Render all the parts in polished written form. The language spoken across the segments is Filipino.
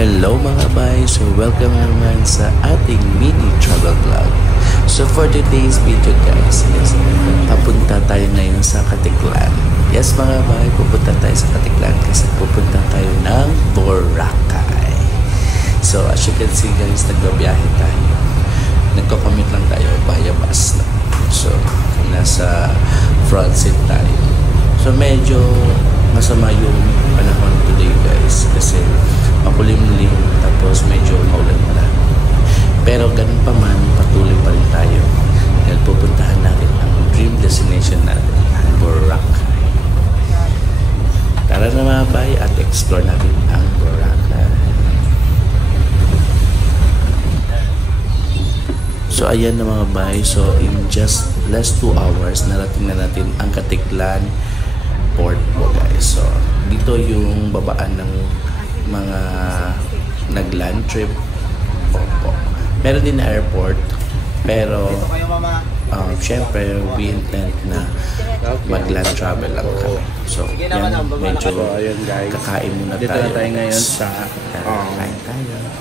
Hello mga bay! So welcome naman sa ating mini travel vlog. So for today's video guys is papunta tayo ngayon sa Katiklan. Yes mga bay, pupunta tayo sa Katiklan kasi pupunta tayo ng Boracay. So as you can see guys, nagbabiyahe tayo. Nagko-commute lang tayo via bus lang. So nasa front seat tayo. So medyo masama yung panahon today guys kasi makulimlim tapos medyo maulan na. Pero ganun pa man, patuloy pa rin tayo dahil pupuntahan natin ang dream destination natin, Boracay. Tara na mga bay at explore natin ang Boracay. So ayan na mga bay, so in just less 2 hours narating na natin ang Katiklan Port po guys. So dito yung babaan ng mga nag-land trip po. Meron din na airport pero syempre we intend na mag-land travel lang kami. So yan, medyo kakain muna tayo. Dito na tayo ngayon sa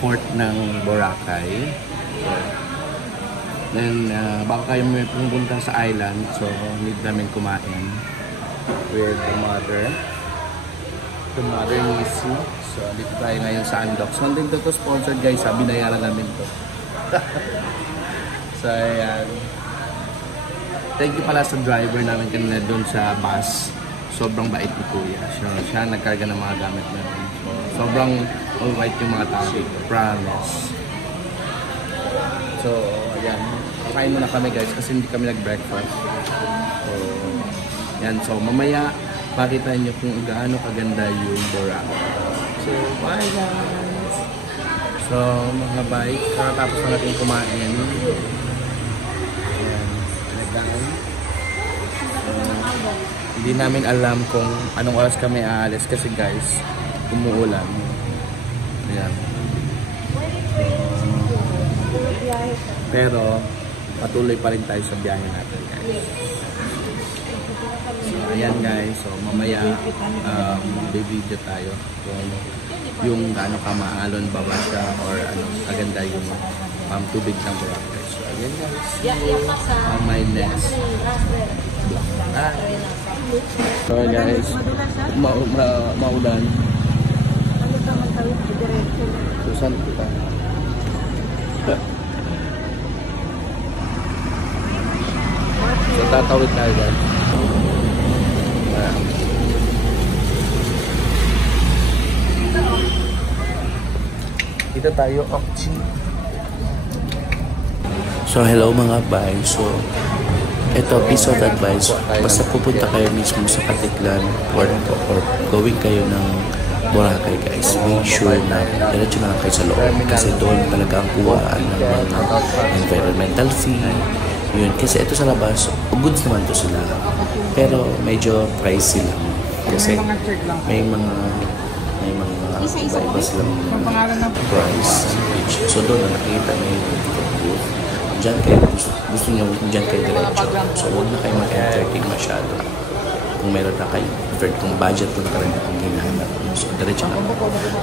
port ng Boracay. Then baka kayo may pumunta sa island, so need namin kumain with the mother Nisi. So dito tayo ngayon sa Andox. So hindi to sponsored guys, binayaran namin to. So ayan, thank you pala sa driver namin kanina doon sa bus. Sobrang bait ni kuya. Siya nagkarga ng mga gamit namin. So sobrang alright yung mga tao dito, promise. So ayan, kakain muna kami guys kasi hindi kami nag-breakfast. So yan, so mamaya pakita nyo kung gaano kaganda yung Boracay. So bye guys! So mga bay, kakatapos na natin kumain. Ayan, nagdaan. Hindi namin alam kung anong oras kami aalis kasi guys, umuulan. Ayan. Pero patuloy pa rin tayo sa biyahe natin guys. So ayan guys, so mamaya video tayo kung yung gaano ka maalon ba siya or ano kaganda yung tubig ng Boracay. So ayan guys, on my next vlog. So guys, maulan. So saan kita? So tatawid tayo guys. Dito tayo, Okchi. So hello mga bay. So ito, piece of advice, basta pupunta kayo mismo sa Katiklan Port or going kayo ng Boracay guys, make sure na diretso na lang kayo sa loob kasi doon talaga ang kuhaan ng mga environmental fee. Yun, kasi ito sa labas, goods naman to sila. Pero medyo pricey lang. Kasi may mga iba-iba silang price. So doon na nakita nyo yung booth. Diyan kayo, gusto nyo, diyan kayo diretso. So huwag na kayo mag-entertain masyado. Kung meron na kayo, kung budget po na talaga kung hinahanap. So diretso na.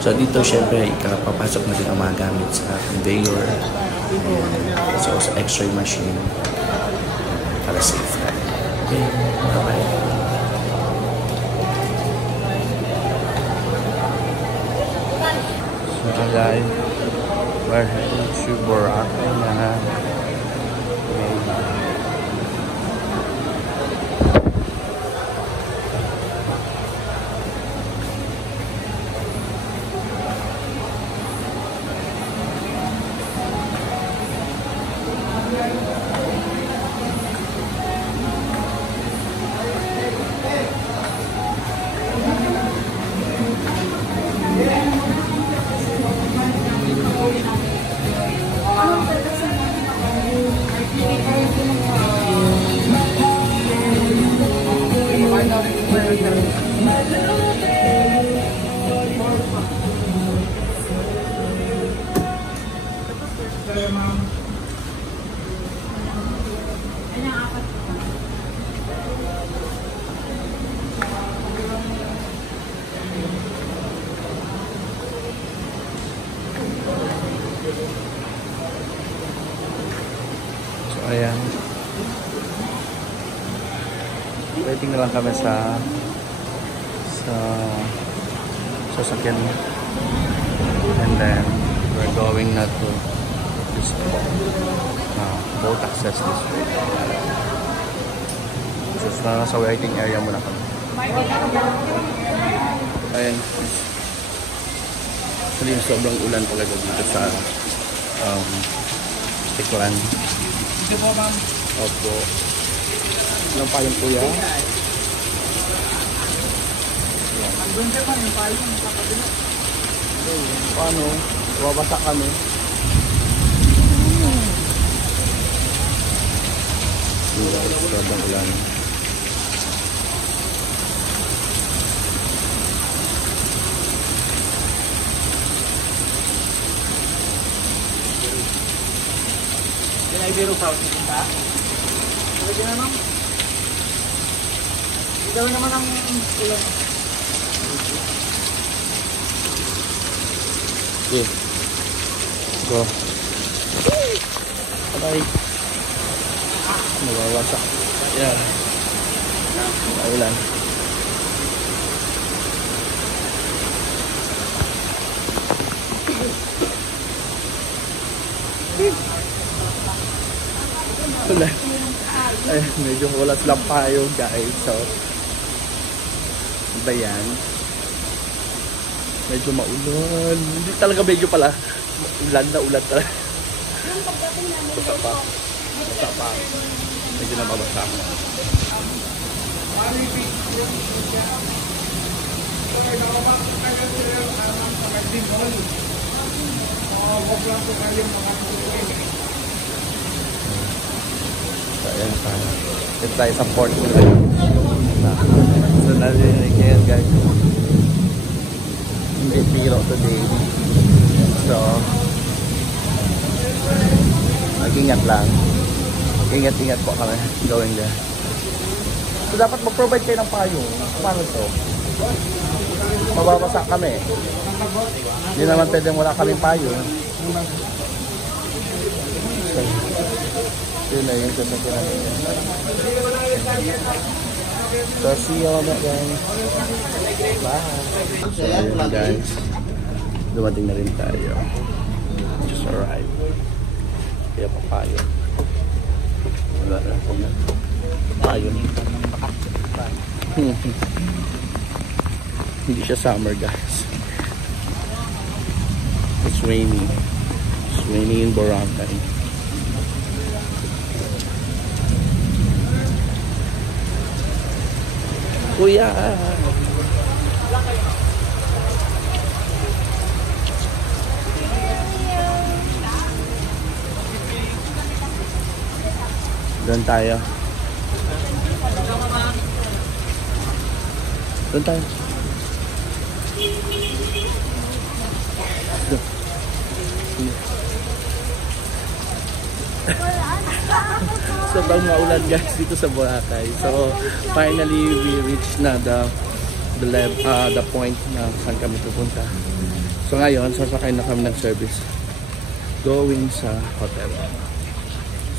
So dito syempre, ikapapasok na din ang mga gamit sa conveyor. So sa x-ray machine. Para safe tayo. Okay, bye-bye. So guys, we're heading to Boracay na. Ayan. Waiting na lang kami sa sasakyan. And then we're going na to this boat access this way. So nasa waiting area muna kami. Ayan. Actually sobrang ulan talaga dito sa Tiklan. Ito po ma'am. Opo. Ilang pa yung kuya? Doon siya pa yung payong sa kabila. Paano? Babasa kami. Sobrang ulan. Ay, biro sa akin kita. Pwede na naman. Ikaw naman ang ulan. Okay. Go. Aray. Nawawasak. Yan. Ulan. Wala. Ay, medyo wala silang payo guys. So, ba yan? Medyo maulan. Hindi talaga medyo pala. Ulan na ulan talaga. Basta pa. Basta pa. Medyo nababasa ako. So, ayan tayo. Ito tayo sa port nila. So, narinig ngayon guys. Hindi zero today. So, mag-ingat lang. Ingat-ingat po kami going there. So, dapat mag-provide kayo ng payo. Paano to? Mababasa kami. Hindi naman pwedeng wala kaming payo. So, yun na yung sasakyan namin. So, see you all guys. Bye. So, ayun guys. Dumating na rin tayo. Just arrived. Kaya papayo. Wala na po na. Papayo na. Hindi siya summer guys. It's rainy. It's rainy in Boracay. Kuya! Doon tayo. Doon tayo. Sobrang maulan guys dito sa Boracay. So finally we reached na the point na saan kami pupunta. So ngayon sasakay na kami ng service going sa hotel.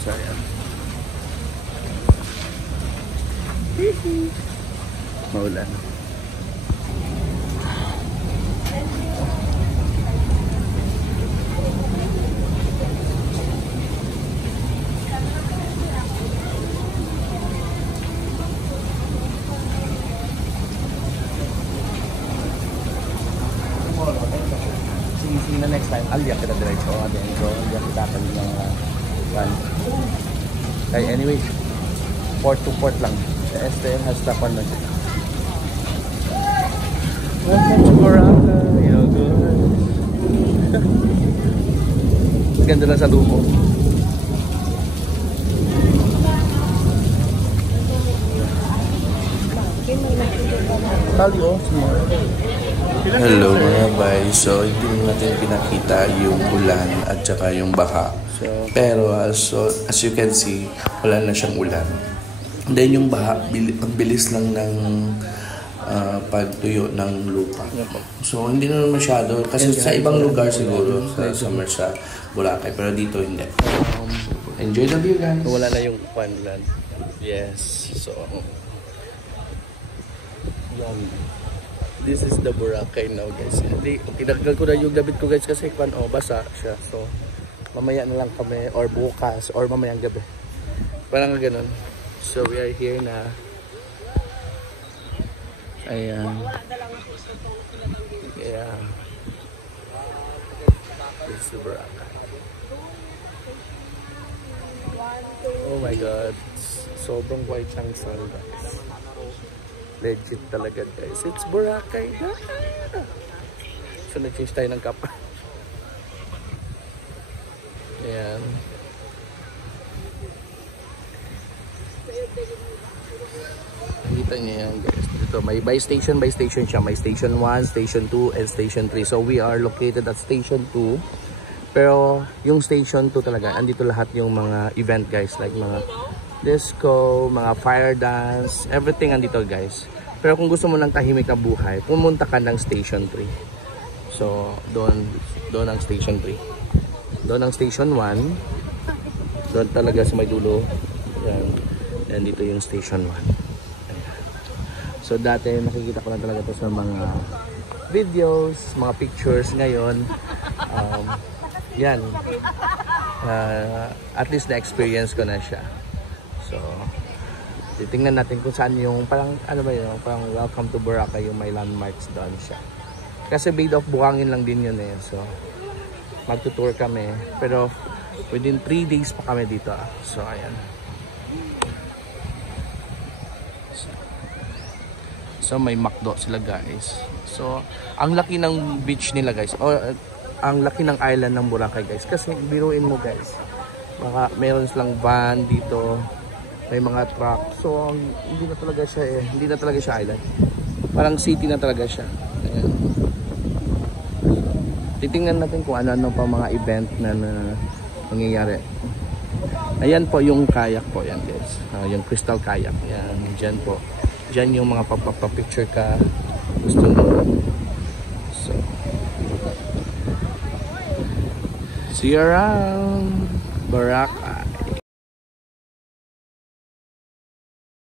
So ayan. Maulan. Sige na next time, aliyak kita diretso natin. So, aliyak kita kami ng one. Okay, anyway, port to port lang. The STM has stop on lang. Welcome to Boracay, you good. Ganda lang sa dumo. Hello mga bay, so hindi natin pinakita yung ulan at saka yung baha. Pero as you can see, wala na siyang ulan. Then yung baha, ang bilis lang ng pagtuyo ng lupa. So hindi na masyado, kasi sa ibang lugar siguro, sa Boracay, pero dito hindi. Enjoy the view, guys. Wala na yung Kwanlan. Yes. So, yan. This is the Boracay now, guys. Hindi, tinanggal ko na yung damit ko, guys, kasi basa siya. So, mamaya na lang kami, or bukas, or mamayang gabi. Parang ganun. So, we are here na. Ayan. Yeah. This is the Boracay. Oh my God. Sobrang white ang sun, guys. Legit talaga, guys. It's Boracay. So, nag-change tayo ng kapa. Ayan. Nakita niyo yan, guys. Dito, may by station siya. May station 1, station 2, and station 3. So, we are located at station 2. Pero, yung station 2 talaga, andito lahat yung mga event, guys. Like mga disco, mga fire dance, everything andito, guys. Pero kung gusto mo ng tahimik na buhay, pumunta ka ng station 3. So, doon ang station 3. Doon ang station 1. Doon talaga sa may dulo. Yan. And dito yung station 1. So dati nakikita ko lang talaga ito sa mga videos, mga pictures. Ngayon yan, at least na-experience ko na siya. So titingnan natin kung saan yung parang ano ba yun, parang welcome to Boracay, yung may landmarks doon siya. Kasi Bay of Buhangin lang din yun eh. So magtutour kami, pero within 3 days pa kami dito. So ayan. So may McDo sila, guys. So ang laki ng beach nila, guys, o ang laki ng island ng Boracay, guys. Kasi biruin mo, guys, baka meron silang van dito, may mga truck. So hindi na talaga siya hindi na talaga siya island, parang city na talaga siya. Ayan. Titingnan natin kung ano-ano pa mga event na nangyayari. Ayan po yung kayak po, yan, guys. Yung crystal kayak, yan, dyan po. Diyan yung mga papapicture ka gusto mo. So, see you around Boracay.